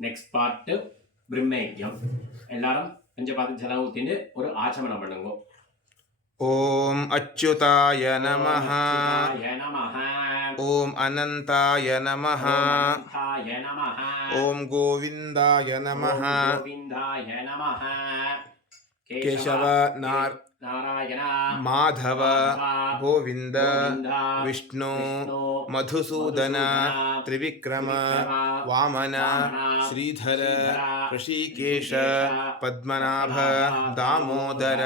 Next part பிரம்மயஜ்யம். எல்லாரும் கொஞ்சம் பார்த்து ஜலம் ஊத்திட்டு ஒரு ஆச்சமனம் பண்ணுங்க. ஓம் அச்சுதாய நமஹ. நமஹ. ஓம் அனந்தாய நமஹ. நமஹ. ஓம் கோவிந்தாய நமஹ. கோவிந்தாய நமஹ. கேசவ நாராயண மாதவ கோவிந்த விஷ்ணு மதுசூதன திரிவிக்ரம வாமன ஸ்ரீதர ரிஷிகேஷ பத்மநாப தாமோதர.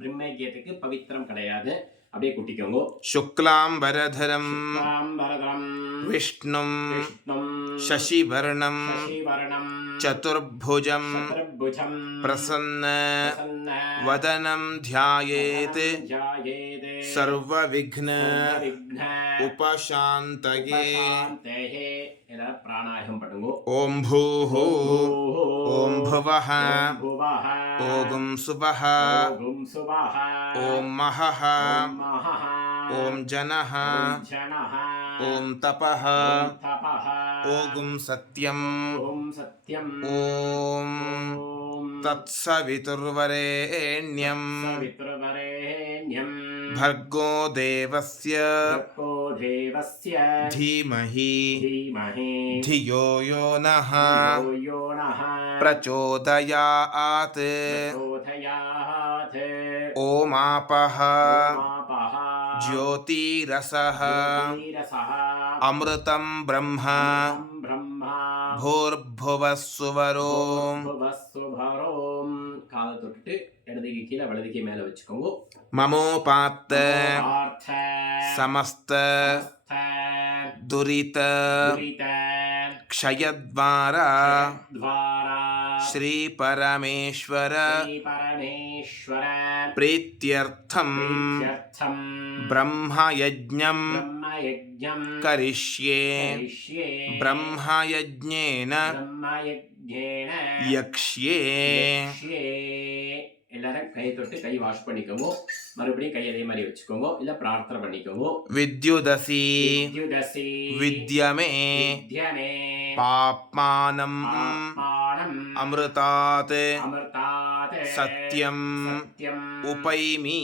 பிரம்மயஜ்யத்துக்கு பவித்திரம் கிடையாது, அப்படியே குட்டிக்கோங்க. சுக்லாம்பரதரம் விஷ்ணும் சசிவர்ணம் சதுர்புஜம் பிரசன்ன வதனம் த்யாயேத் சர்வவிக்ன உபசாந்தயே. பிராணாயாமம் பண்ணுங்க. ஓம் பூஹ ஓம் புவஹ ஓம் சுவஹ ஓம் மஹஹ ஓம் ஜனஹ ஓம் தபஹ ஓம் சத்யம் ஓம் தத்சவிதுர்வரேண்யம் भर्गो देवस्य धीमहि धियो यो नः प्रचोदयात्. ओमापः ज्योतिरसः अमृतं ब्रह्म भूर्भुवः सुवरोम्. காலை தொட்டுட்டு இடதுக்கு கீழே வலதுக்கு மேல வச்சுக்கோங்க. மமோபாத்த சமஸ்த துரித க்ஷயத்வாரா ஸ்ரீ பரமேஸ்வர பிரீத்யர்த்தம் பிரம்மயஜ்ஞம் கரிஷ்யே. பிரம்மயஜ்ஞேன யக்ஷ்யே. எல்லாரும் கையை தொட்டு கை வாஷ் பண்ணிக்கோங்க. மறுபடியும் கை அதே மாதிரி வச்சுக்கோங்க, இல்ல பிரார்த்தனை பண்ணிக்கோங்க. வித்யுதசி வித்யமே பாப்மானம் அமிர்தாத் சத்யம் உபைமி.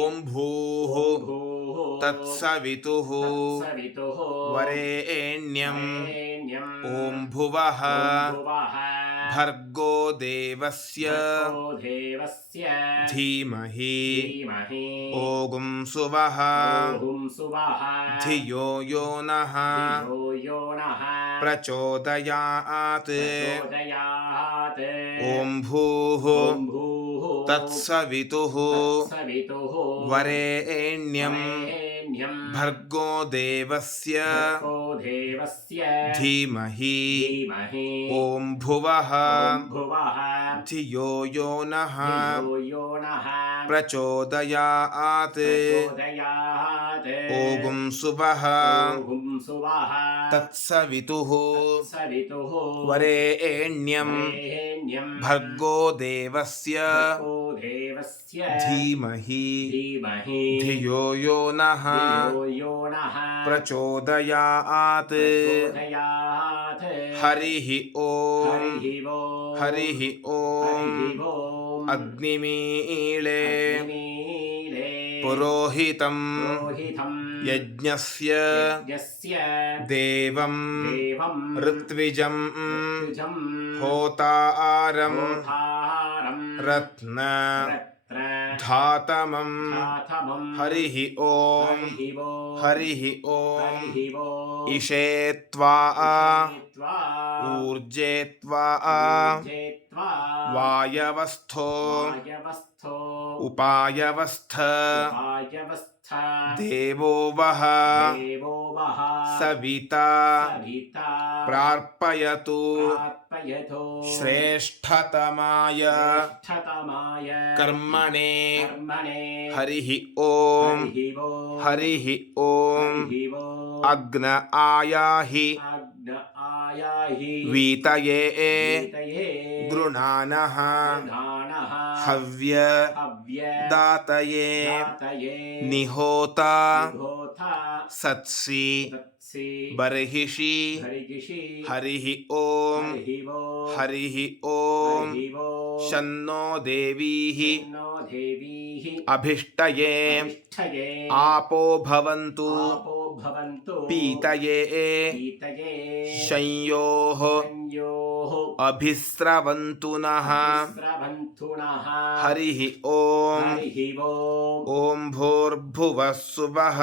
ஓம் பூஹ தத்சவிதுः வரேண்யம் ஓம் புவஹ भर्गो देवस्य धीमहि ओम सुवः धियो यो नः प्रचोदयात्. ओम भूः तत्सवितुः वरेण्यं भर्गो देवस्य धीमहि ओम भुवः धियो यो नः प्रचोदयात्. ओम सुवः तत्सवितुः वरेण्यं भर्गो देवस्य धीमहि धियो यो नः प्रचोदयात्. हरिः ओम हरिः ओम. अग्निमीळे पुरोहितं यज्ञस्य देवं ऋत्विजं होतारं रत्न धातमं. हरिः ओम हरिः ओम. इषेत्वा ऊर्जेत्वा वायवस्थो उपायवस्थ देवो वः सविता प्रार्पयतु श्रेष्ठतमाय कर्मणे. हरिः ओम हरिः ओम. अग्न आयाहि वीतये गृणानः हव्य दातये निहोता सत्सि तत्सि बर्हिषि हरिगिषि हरिः ॐ हरिः हरिः ॐ हरिः शन्नो देवीः नो देवीः अभिष्टये अभिष्ठये आपो भवन्तु आपो भवन्तु पीतये पीतये शंयोः संयोः अभिस्रवन्तु नः स्रवन्तु नः हरिः ॐ हरिः ॐ भूर्भुवः सुवः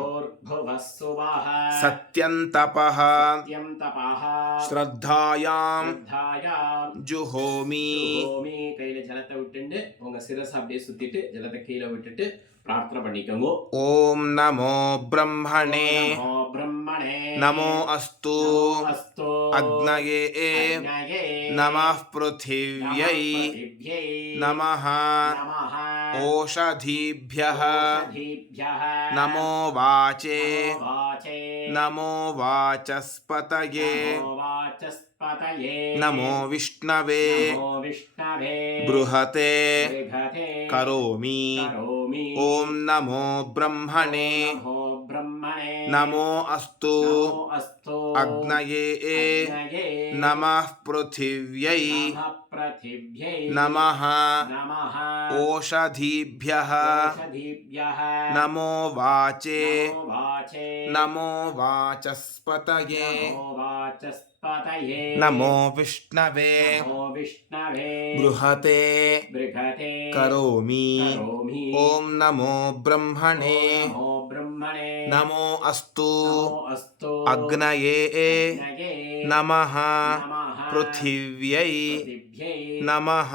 भूर्भुवः सुवः सत्यन्तपः सत्यं तपः श्रद्धायां श्रद्धायां जुहोमि ஜுஹோமி கையில ஜலத்தை விட்டுண்டு உங்க சிரசை அப்படியே சுத்திட்டு ஜலத்தை கீழே விட்டுட்டு பிரார்த்தனை பண்ணிக்கோங்க. ॐ नमो ब्रह्मणे நமோ பிரம்மணே नमो अस्तु அஸ்து अग्नये அக்னயே नमः पृथिव्यै நமः नमः நமः ओषधीभ्यः ஓஷதீभ्यः नमो वाचे வாசே नमो वाचस्पतये நமோ வாசஸ்பதயே नमो विष्णवे நமோ விஷ்ணவே बृहते பிருகதே करोमि கரோமி ॐ नमो ब्रह्मणे நமோ பிரம்மணே नमो अस्तु நமோ அஸ்து अग्नये அக்னயே नमः पृथिव्यै நமः பிரதிभ्यै नमः நமः ओषधीभ्यः ஓஷதீभ्यः नमो वाचे நமோ வாசே नमो वाचस्पतये நமோ வாசஸ்பதயே नमो विष्णवे நமோ விஷ்ணவே बृहते பிருகதே करोमि கரோமி ॐ नमो ब्रह्मणे நமோ பிரம்மணே नमो अस्तु நமோ அஸ்து अग्नये அக்னயே नमः நமः पृथिव्यै பிரதிभ्यै नमः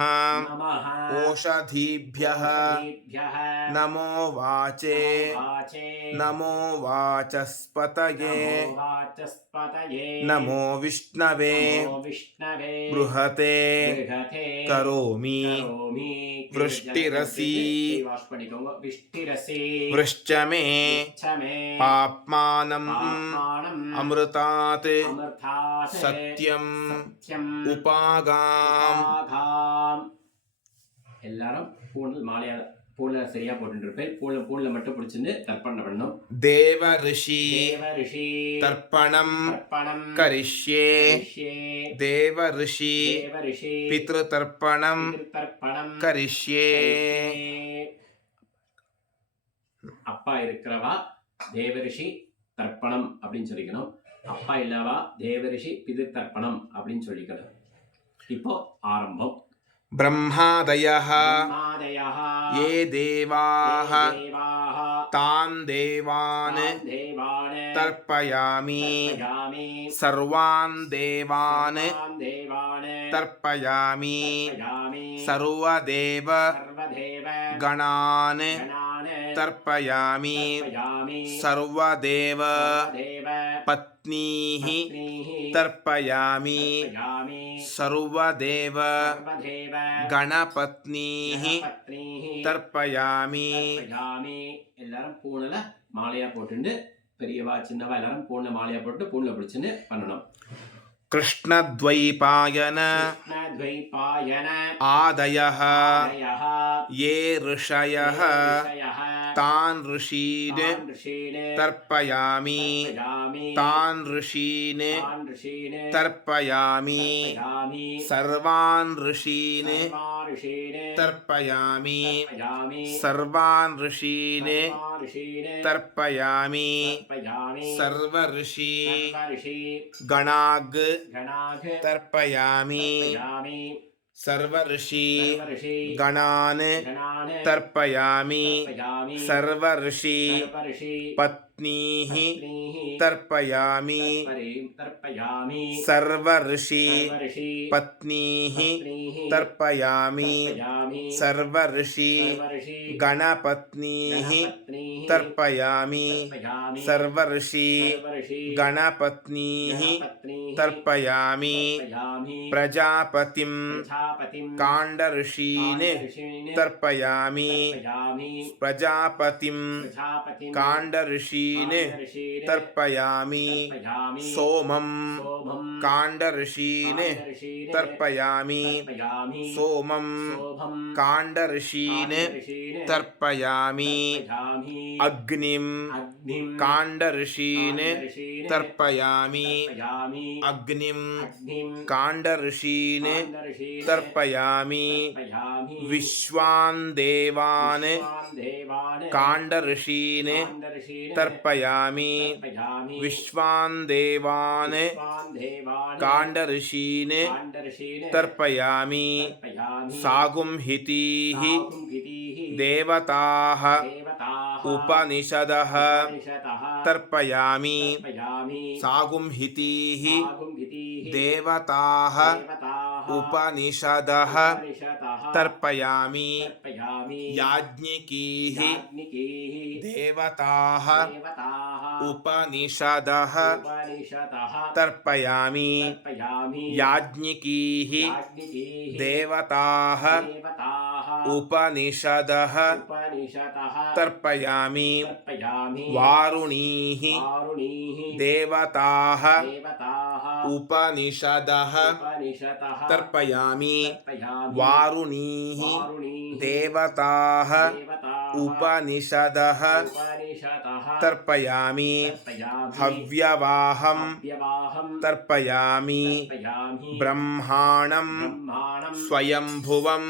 நமः ओषधीभ्यः ஓஷதீभ्यः नमो वाचे வாசே नमो वाचस्पतये நமோ வாசஸ்பதயே नमो विष्णवे நமோ விஷ்ணவே बृहते பிருகதே करोमि கரோமி वृष्टिरसि வாஷ் பண்ணிக்கோங்க. விஷ்டிரசி वृश्च मे சமே पाप्मानम् பாப்மானம் अमृतात् அமிர்தாத் सत्यम् சத்யம் उपागाम् உபாகாம். எல்லாரும் பூணல் மாலையா பூல சரியா போட்டுருப்பேன். பூல மட்டும் பிடிச்சிருந்து தர்ப்பணம் பண்ணணும். देव ऋषि தேவ ரிஷி तर्पणम् தர்ப்பணம் करिष्ये கரிஷ்யே. देव ऋषि தேவ ரிஷி पितृतर्पणम् தர்ப்பணம் करिष्ये அப்பா இருக்கிறவா தேவரிஷி தர்ப்பணம் அப்படின்னு சொல்லிக்கணும். அப்பா இல்லவா தேவரிஷி பிது தர்ப்பணம் அப்படின்னு சொல்லிக்கணும். இப்போ ஆரம்பம். ब्रह्मादयः ब्रह्मादयः ये देवाः देवाः तान् देवान् तान् देवान् तर्पयामि तर्पयामि सर्वान् देवान् तान् देवान् तर्पयामि तर्पयामि सर्वदेव सर्वदेव गणान् गणान् तर्पयामि तर्पयामि सर्वदेव देव पत्नीः पत्नीः तर्पयामि तर्पयामि सर्वदेव सर्वदेव गणपत्नीः पत्नीः तर्पयामि தர்ப்பயாமி. எல்லாரும் பூணுல மாலையா போட்டுண்டு பெரியவா சின்னவா எல்லாரும் பூண மாலையா போட்டு பூணுல பிடிச்சுன்னு பண்ணணும். कृष्णद्वैपायन कृष्णद्वैपायन आदयः आदयः ये ऋषयः ऋषयः तान् ऋषीन् तान् ऋषीन् तर्पयामि तर्पयामि तान् ऋषीन् तान् ऋषीन् तर्पयामि तर्पयामि सर्वान् ऋषीन् सर्वान् ऋषीन् तर्पयामि तर्पयामि सर्वान् ऋषीन् सर्वान् ऋषीन् तर्पयामि तर्पयामि सर्वऋषि सर्वऋषि गणाग् गणाघ तर्पयामि तर्पयामि सर्वऋषि सर्वऋषि गणान् गणान् तर्पयामि तर्पयामि सर्वऋषि सर्वऋषि पत्नीः पत्नीः तर्पयामि तर्पयामि सर्वऋषि सर्वऋषि पत्नीः पत्नीः तर्पयामि तर्पयामि सर्वऋषि सर्वऋषि गणपत्नीः गणपत्नीः तर्पयामि तर्पयामि सर्वऋषि सर्वऋषि गणपत्नीः गणपत्नीः तर्पयामि प्रजापतिं काण्डऋषीन् तर्पयामि प्रजापतिं काण्डऋषीन् तर्पयामि सोमं काण्डऋषीन् तर्पयामि सोमं काण्डऋषीन् तर्पयामि अग्निं काण्डऋषीन् तर्पयामि अग्निं काण्डऋषीन् तर्पयामि विश्वान् देवान् काण्डऋषीन् तर्पयामि विश्वान् देवान् काण्डऋषीन् तर्पयामि सागुंहितीः देवताः उपनिषदः तर्पयामि सागुंहितीः देवताः उपनिषदः तर्पयामि याज्ञिकीः देवताः उपनिषदः तर्पयामि याज्ञिकीः देवताः उपनिषदः तर्पयामि वारुणीः देवताः उपनिषदः तर्पयामि वारुणीः देवताः उपनिषदः तर्पयामि हव्यवाहं तर्पयामि ब्रह्माणं स्वयंभुवं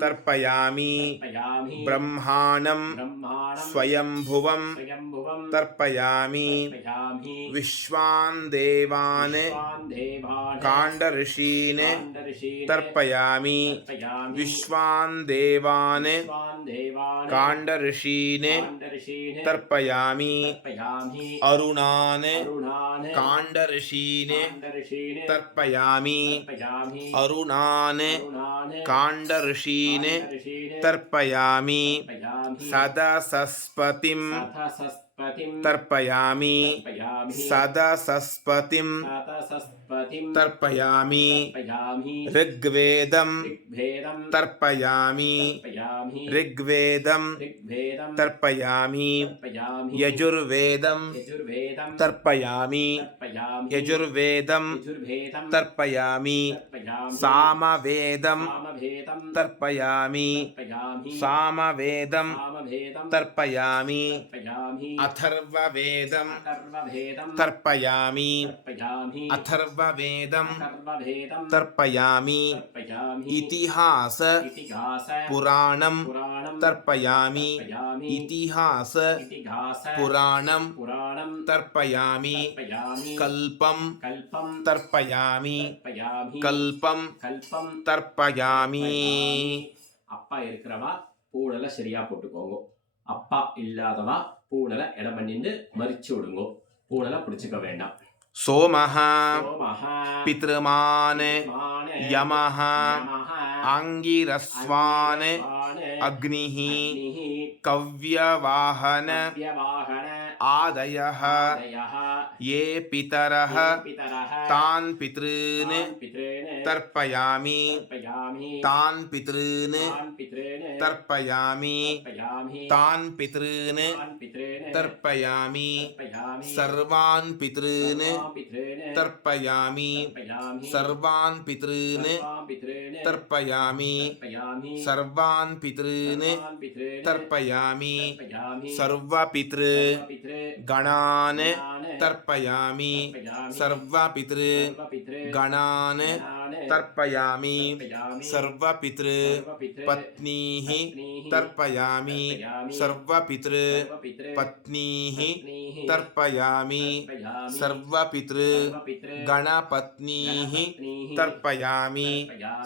तर्पयामि ब्रह्माणं स्वयंभुवं तर्पयामि विश्वान् देवान् काण्डऋषीन् तर्पयामि विश्वान् देवान् काण्डऋषीन् तर्पयामि अरुणान् काण्डऋषीन् तर्पयामि अरुणान् काण्डऋषीन् तर्पयामि सदसस्पतिं तर्पयामि सदसस्पतिं तर्पयामि ऋग्वेदं तर्पयामि ऋग्वेदं तर्पयामि यजुर्वेदं तर्पयामि यजुर्वेदं तर्पयामि सामवेदं तर्पयामि सामवेदं तर्पयामि अथर्ववेदं तर्पयामि अथर्ववेदं तर्पयामि इतिहास पुराणं तर्पयामि इतिहास पुराणं तर्पयामि कल्पं तर्पयामि कल्पं तर्पयामि அப்பா இருக்கிறவா பூடலை சரியா போட்டுக்கோங்க. அப்பா இல்லாதவா பூடலை இடம் பண்ணிட்டு மறிச்சு விடுங்கோ. பூடலை பிடிச்சுக்க வேண்டாம். सोमः पितृमान् यमः आङ्गिरस्वान् अग्निः कव्यवाहन आदयः ये पितरः तान् पितॄन् तर्पयामि तान् पितॄन् तर्पयामि तान् पितॄन् तर्पयामि सर्वान् पितॄन् तर्पयामि सर्वान् पितॄन् तर्पयामि सर्वान् पितॄन् तर्पयामि सर्वपितृगणान् तर्पयामि सर्वपितृगणान् तर्पयामि सर्वपितृपत्नीः तर्पयामि सर्वपितृपत्नीः तर्पयामि सर्वपितृगणपत्नीः तर्पयामि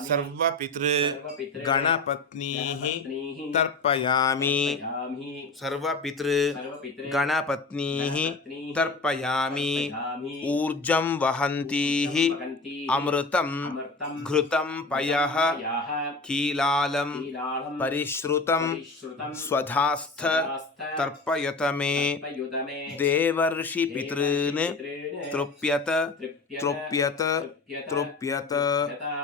सर्वपितृगणपत्नीः तर्पयामि सर्वपितृगणपत्नीः तर्पयामि ऊर्जं वहन्तीः अमृतं घृतं पयः कीलालं परिश्रुतं स्वधास्थ तर्पयत मे देवर्षि पितॄन् तृप्यत திருப்யத, तृप्यत திருப்யத, तृप्यत திருப்யதா.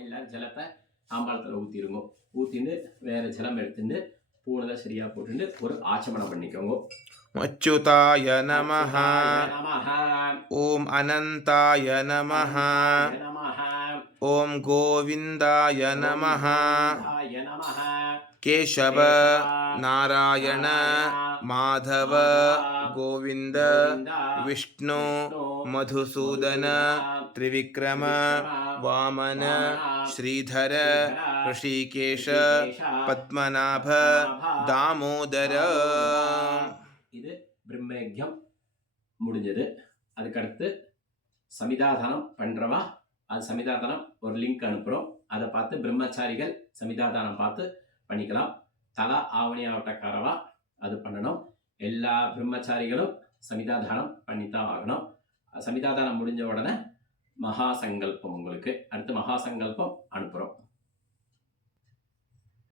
எல்லாம் ஜலத்தை தாம்பாளத்தில் ஊற்றிடுங்க. ஊற்றிட்டு வேற ஜலம் எடுத்துட்டு பூனலை சரியா போட்டுட்டு ஒரு ஆச்சமனம் பண்ணிக்கோங்க. अच्युताय नमः நமஹ, ॐ अनन्ताय नमः நமஹ, ॐ गोविन्दाय नमः ஆய நமஹ, केशव नारायण माधव गोविन्द विष्णु मधुसूदन त्रिविक्रम वामन श्रीधर ऋषिकेश पद्मनाभ दामोदर இது பிரம்மயஜ்யம் முடிஞ்சது. அதுக்கடுத்து சமிதாதானம் பண்றவா அது சமிதாதானம் ஒரு லிங்க் அனுப்புகிறோம். அதை பார்த்து பிரம்மச்சாரிகள் சமிதாதானம் பார்த்து பண்ணிக்கலாம். தலா ஆவணி ஆவட்டக்காரவா அது பண்ணணும். எல்லா பிரம்மச்சாரிகளும் சமிதாதானம் பண்ணித்தான் ஆகணும். சமிதாதானம் முடிஞ்ச உடனே மகா சங்கல்பம் உங்களுக்கு அடுத்து மகா சங்கல்பம் அனுப்புகிறோம்.